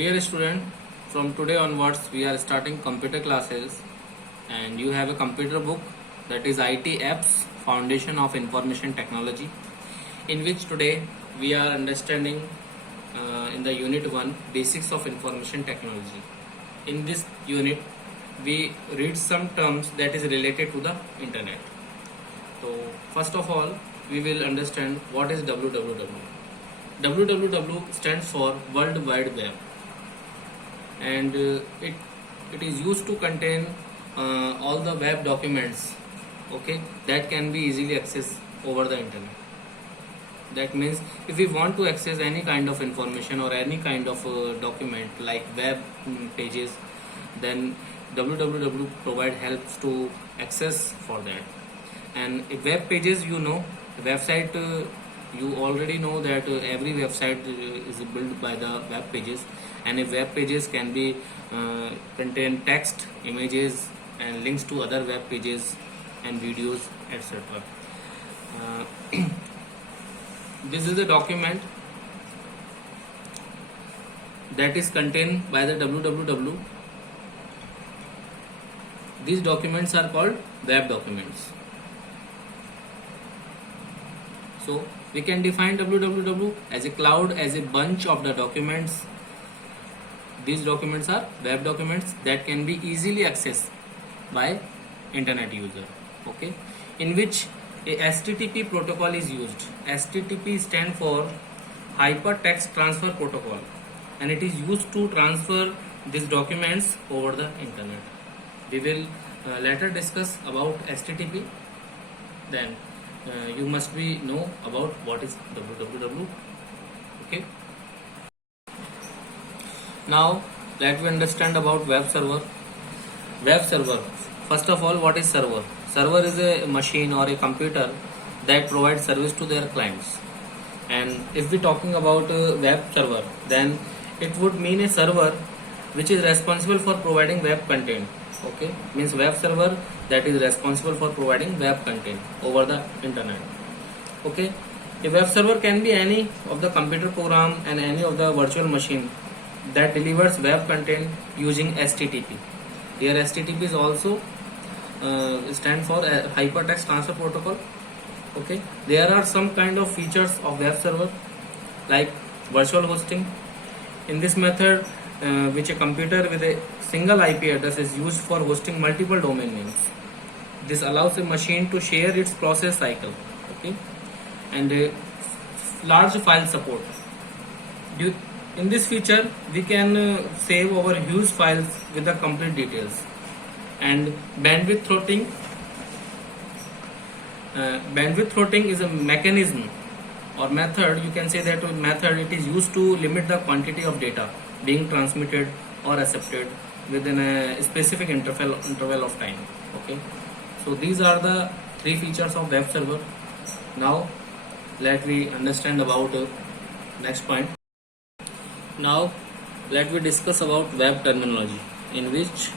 Dear student, from today onwards we are starting computer classes and you have a computer book that is IT Apps Foundation of Information Technology, in which today we are understanding in the unit 1 basics of information technology. In this unit we read some terms that is related to the internet. So first of all we will understand what is www. www stands for World Wide Web, and it is used to contain all the web documents, okay, that can be easily accessed over the internet. That means if we want to access any kind of information or any kind of document like web pages, then www provide helps to access for that. And if web pages, website, you already know that every website is built by the web pages, and if web pages can be contain text, images and links to other web pages and videos, etc. This is a document that is contained by the www. These documents are called web documents. So we can define www as a cloud, as a bunch of the documents. These documents are web documents that can be easily accessed by internet user, okay, in which a HTTP protocol is used. HTTP stands for Hypertext Transfer Protocol, and it is used to transfer these documents over the internet. We will later discuss about HTTP. Then you must be know about what is www. Okay. Now let me understand about web server. Web server. First of all, what is server? Server is a machine or a computer that provides service to their clients. And if we talking about web server, then it would mean a server which is responsible for providing web content. Okay, means web server that is responsible for providing web content over the internet. Okay, a web server can be any of the computer program and any of the virtual machine that delivers web content using HTTP. Here HTTP is also stand for Hypertext Transfer Protocol. Okay, there are some kind of features of web server like virtual hosting. In this method, which a computer with a single IP address is used for hosting multiple domain names. This allows a machine to share its process cycle, okay, and a large file support. In this feature, we can save our huge files with the complete details. And bandwidth throttling. Bandwidth throttling is a mechanism or method. You can say that method, it is used to limit the quantity of data being transmitted or accepted within a specific interval of time. Okay, so these are the three features of web server. Now let me understand about next point. Now let me discuss about web terminology, in which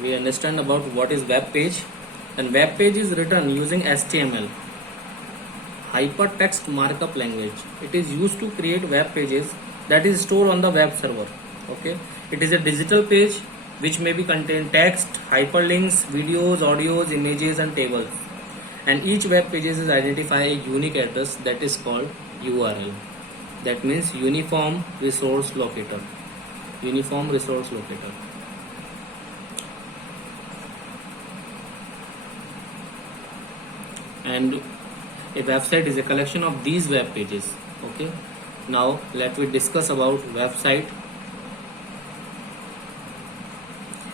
we understand about what is web page. And web page is written using HTML, hypertext markup language. It is used to create web pages that is stored on the web server. Okay, it is a digital page which may be contain text, hyperlinks, videos, audios, images and tables. And each web pages is identify a unique address that is called URL. That means Uniform Resource Locator. Uniform Resource Locator. And a website is a collection of these web pages. Okay, now let me discuss about website.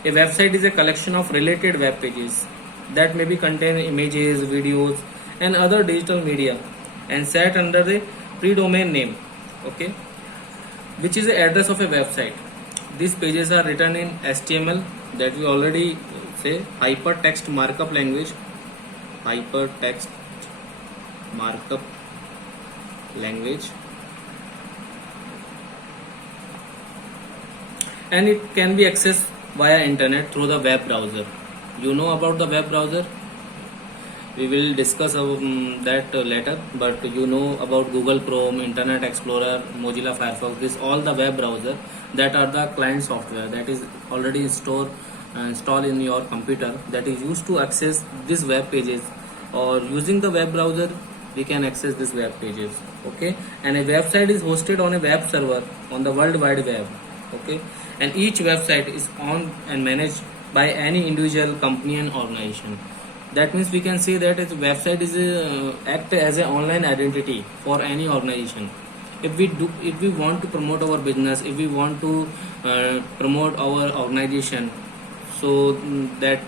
A website is a collection of related web pages that may be contain images, videos and other digital media, and set under the pre-domain name, okay, which is the address of a website. These pages are written in HTML, that we already say, hypertext markup language. Hypertext markup language, and it can be accessed via internet through the web browser. You know about the web browser, we will discuss that later, but you know about Google Chrome, Internet Explorer, Mozilla Firefox, this all the web browser that are the client software that is already installed in your computer, that is used to access these web pages, or using the web browser we can access these web pages. Okay, and a website is hosted on a web server on the world wide web. Okay, and each website is owned and managed by any individual company and organization. That means we can say that a website is act as an online identity for any organization. If we want to promote our business, if we want to promote our organization, so that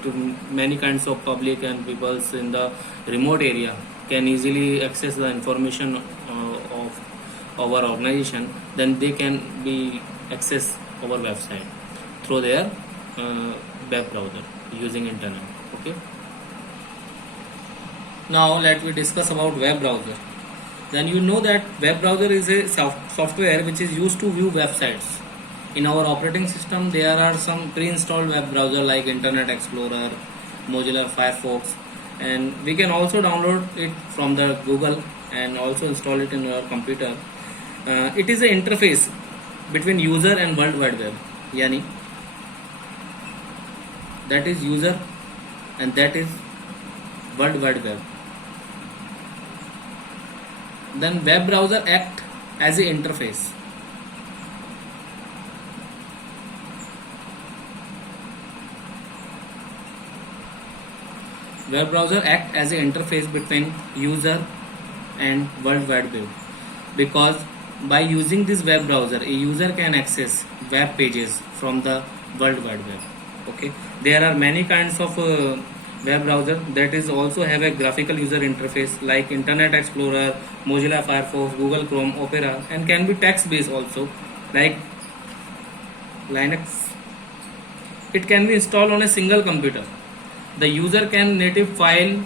many kinds of public and peoples in the remote area can easily access the information of our organization, then they can be access our website through their web browser using internet. Okay, now let me discuss about web browser. Then you know that web browser is a software which is used to view websites. In our operating system there are some pre-installed web browser like Internet Explorer, Mozilla Firefox, and we can also download it from the Google and also install it in your computer. It is an interface between user and World Wide Web. Yani that is user and that is World Wide Web. Then web browser act as an interface. Web browser act as an interface between user and World Wide Web, because by using this web browser a user can access web pages from the World Wide Web. Okay, there are many kinds of web browser that is also have a graphical user interface like Internet Explorer, Mozilla Firefox, Google Chrome, Opera, and can be text based also like Linux. It can be installed on a single computer. The user can native file,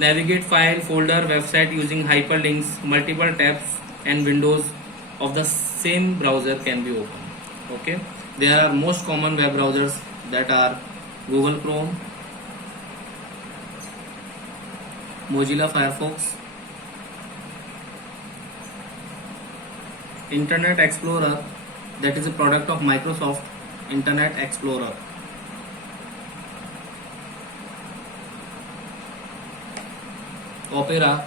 navigate file, folder, website using hyperlinks, multiple tabs and windows of the same browser can be opened. Okay, there are most common web browsers that are Google Chrome, Mozilla Firefox, Internet Explorer, that is a product of Microsoft, Internet Explorer, Opera,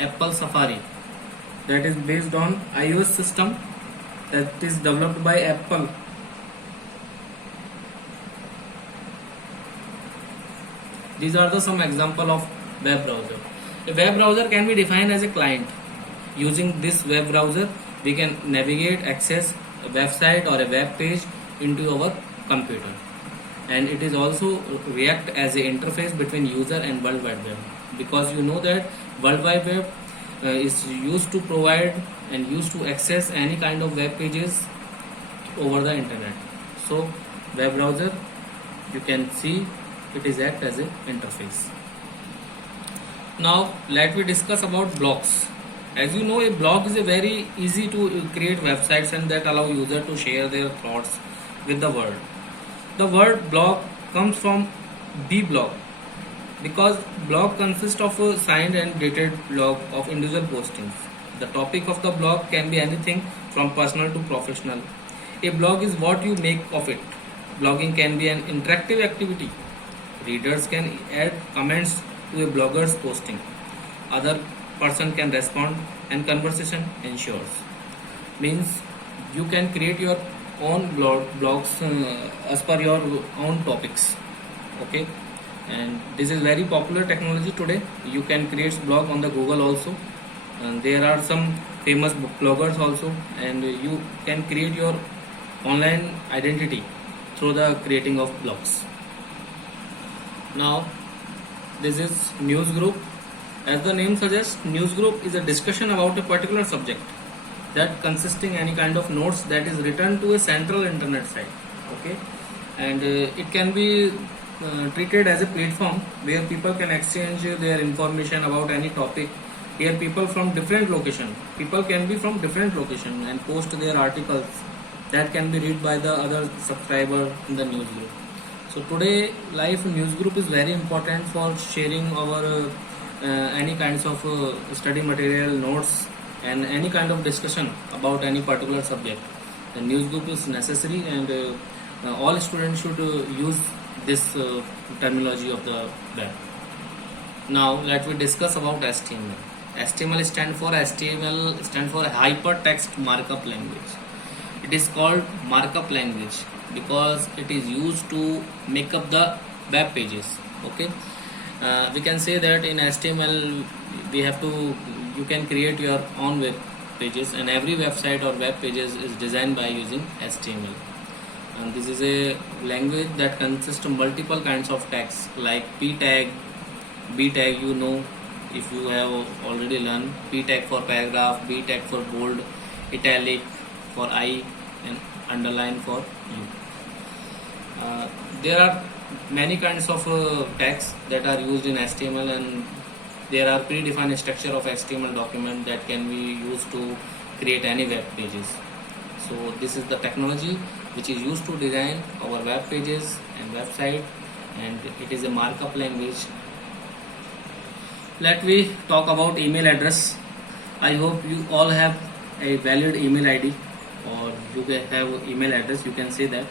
Apple Safari, that is based on iOS system that is developed by Apple. These are the some example of web browser. A web browser can be defined as a client. Using this web browser, we can navigate, access a website or a web page into our computer, and it is also react as an interface between user and World Wide Web, because you know that World Wide Web is used to provide and used to access any kind of web pages over the internet. So web browser, you can see it is act as an interface. Now let me discuss about blogs. As you know, a blog is a very easy to create websites and that allow user to share their thoughts with the world. The word blog comes from blog, because blog consists of a signed and dated log of individual postings. The topic of the blog can be anything from personal to professional. A blog is what you make of it. Blogging can be an interactive activity. Readers can add comments to a blogger's posting. Other person can respond and conversation ensures. Means you can create your own blogs as per your own topics. Okay, and this is very popular technology today. You can create blog on the Google also, and there are some famous bloggers also, and you can create your online identity through the creating of blogs. Now this is news group. As the name suggests, news group is a discussion about a particular subject that consisting any kind of notes that is written to a central internet site. Okay, and it can be treated as a platform where people can exchange their information about any topic. Here people from different location, people can be from different location and post their articles that can be read by the other subscriber in the news group. So today live news group is very important for sharing our any kinds of study material, notes, and any kind of discussion about any particular subject, the newsgroup is necessary, and all students should use this terminology of the web. Now let me discuss about HTML. HTML stand for hypertext markup language. It is called markup language because it is used to make up the web pages. Okay, we can say that in HTML you can create your own web pages, and every website or web pages is designed by using HTML. And this is a language that consists of multiple kinds of tags like p tag, b tag. You know, if you have already learned p tag for paragraph, b tag for bold, italic for I, and underline for U. There are many kinds of tags that are used in HTML, and there are predefined structure of HTML document that can be used to create any web pages. So this is the technology which is used to design our web pages and website, and it is a markup language. Let me talk about email address. I hope you all have a valid email ID, or you have email address, you can say that.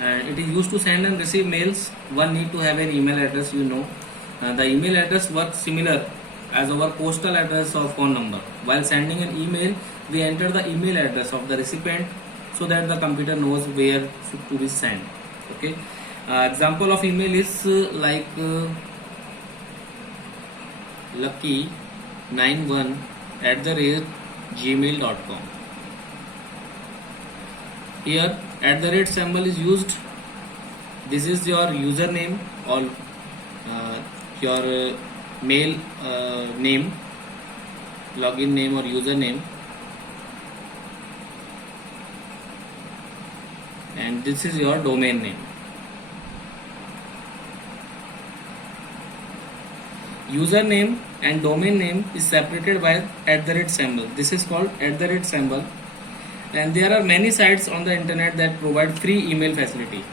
And it is used to send and receive mails. One need to have an email address, you know. The email address works similar as our postal address or phone number. While sending an email, we enter the email address of the recipient so that the computer knows where to be sent. Okay. Example of email is like lucky91@gmail.com. Here @ symbol is used. This is your username or your mail name, login name or username, and this is your domain name. Username and domain name is separated by @ symbol. This is called @ symbol. And there are many sites on the internet that provide free email facility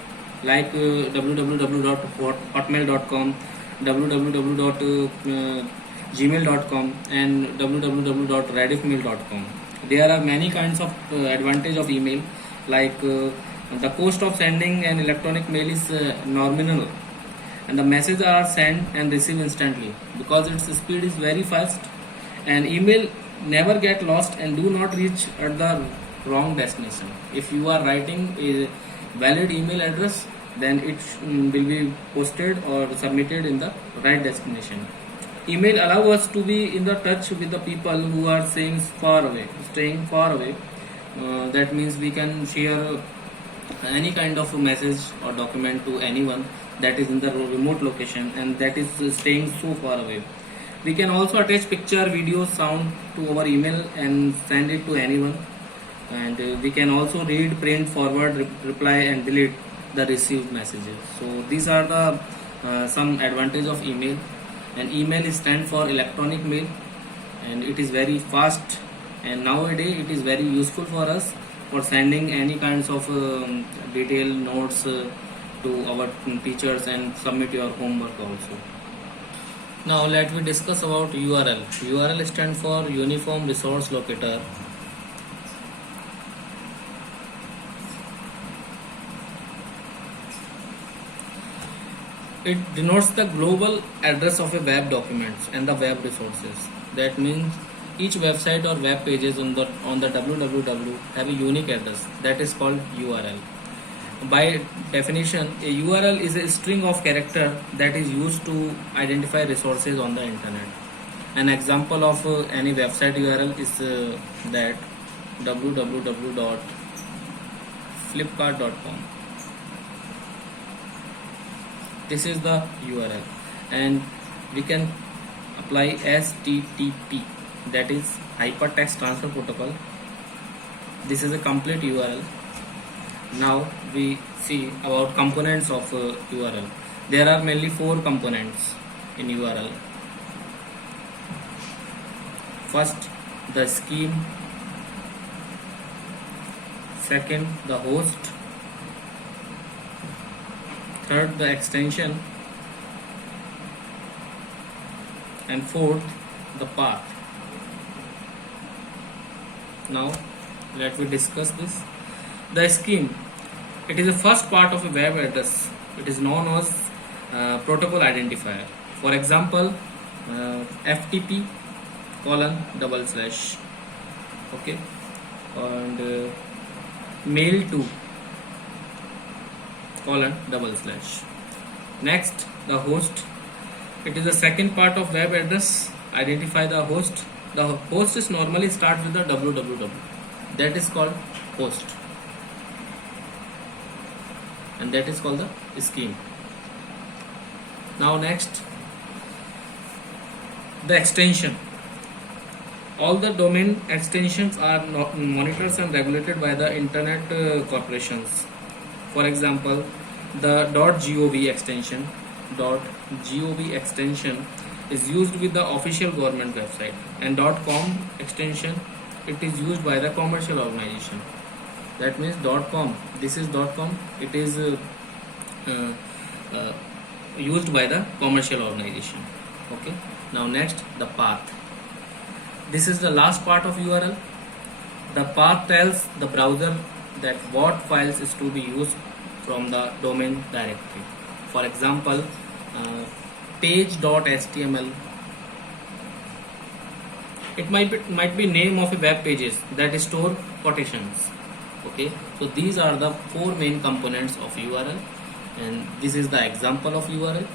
like www.hotmail.com, www.gmail.com, and www.rediffmail.com. There are many kinds of advantage of email, like the cost of sending an electronic mail is nominal, and the messages are sent and received instantly because its speed is very fast, and email never get lost and do not reach at the wrong destination. If you are writing a valid email address, then it will be posted or submitted in the right destination. Email allow us to be in the touch with the people who are staying far away. That means we can share any kind of message or document to anyone that is in the remote location and that is staying so far away. We can also attach picture, video, sound to our email and send it to anyone. And we can also read, print, forward, reply and delete the received messages. So these are the some advantage of email. And email is stand for electronic mail, and it is very fast, and nowadays it is very useful for us for sending any kinds of detailed notes to our teachers and submit your homework also. Now let me discuss about URL. URL stand for Uniform Resource Locator. It denotes the global address of a web document and the web resources. That means each website or web pages on the www have a unique address that is called URL. By definition, a URL is a string of character that is used to identify resources on the internet. An example of any website URL is that www.flipkart.com. This is the URL, and we can apply HTTP, that is Hypertext Transfer Protocol. This is a complete URL. Now we see about components of URL. There are mainly 4 components in URL. First, the scheme. Second, the host. Third, the extension. And fourth, the path. Now let me discuss this. The scheme. It is the first part of a web address. It is known as protocol identifier. For example, FTP :/. Okay, and mail to :/. Next, the host. It is the second part of web address. Identify the host. The host is normally start with the www. That is called host, and that is called the scheme. Now next, the extension. All the domain extensions are monitored and regulated by the internet corporations. For example, the .gov extension is used with the official government website, and .com extension, it is used by the commercial organization. That means .com, this is .com, it is used by the commercial organization. Okay. Now next, the path. This is the last part of URL. The path tells the browser that what files is to be used from the domain directory. For example, page.html. It might be name of a web pages that store quotations. Okay, so these are the four main components of URL, and this is the example of URL.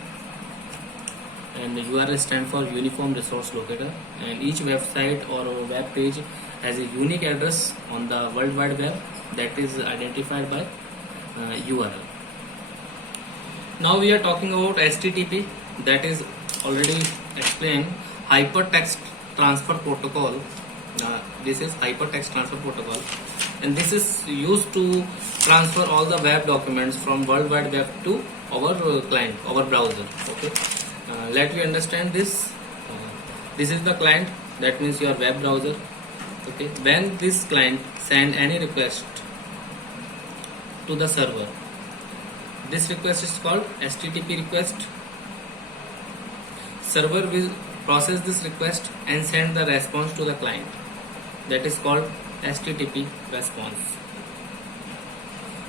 And the URL stands for Uniform Resource Locator, and each website or web page has a unique address on the World Wide Web that is identified by URL. Now we are talking about HTTP, that is already explained. Hypertext Transfer Protocol. This is Hypertext Transfer Protocol, and this is used to transfer all the web documents from World Wide Web to our client, our browser. Okay. Let you understand this. This is the client, that means your web browser. Okay, when this client send any request to the server, this request is called HTTP request. Server will process this request and send the response to the client. That is called HTTP response.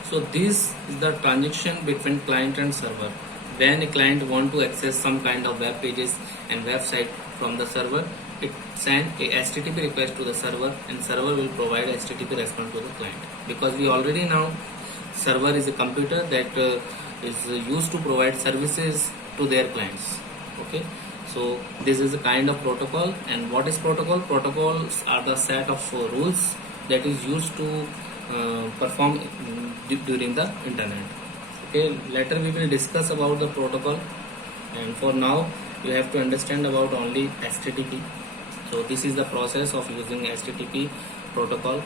So this is the transaction between client and server. When a client want to access some kind of web pages and website from the server, it send a HTTP request to the server, and server will provide HTTP response to the client. Because we already know server is a computer that is used to provide services to their clients. Okay, so this is a kind of protocol. And what is protocol? Protocols are the set of rules that is used to perform during the internet. Okay, later we will discuss about the protocol, and for now you have to understand about only HTTP. So this is the process of using HTTP protocol.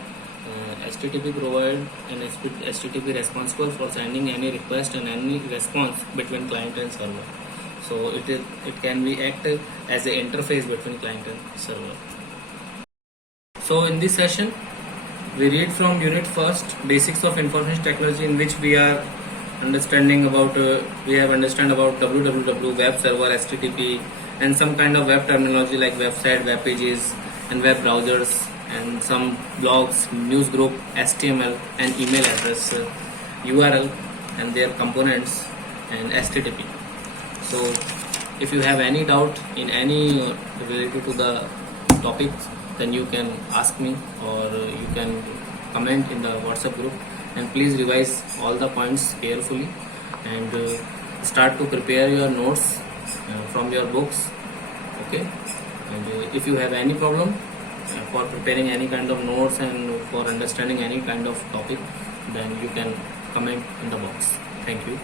HTTP provide an HTTP responsible for sending any request and any response between client and server. So it can be act as an interface between client and server. So in this session we read from unit first, basics of information technology, in which we are understanding about we have understand about www, web server, HTTP, and some kind of web terminology like website, web pages, and web browsers, and some blogs, news group, HTML, and email address, URL and their components, and HTTP. So if you have any doubt in any related to the topics, then you can ask me, or you can comment in the WhatsApp group. And please revise all the points carefully, and start to prepare your notes from your books. Okay, and if you have any problem for preparing any kind of notes and for understanding any kind of topic, then you can comment in the box. Thank you.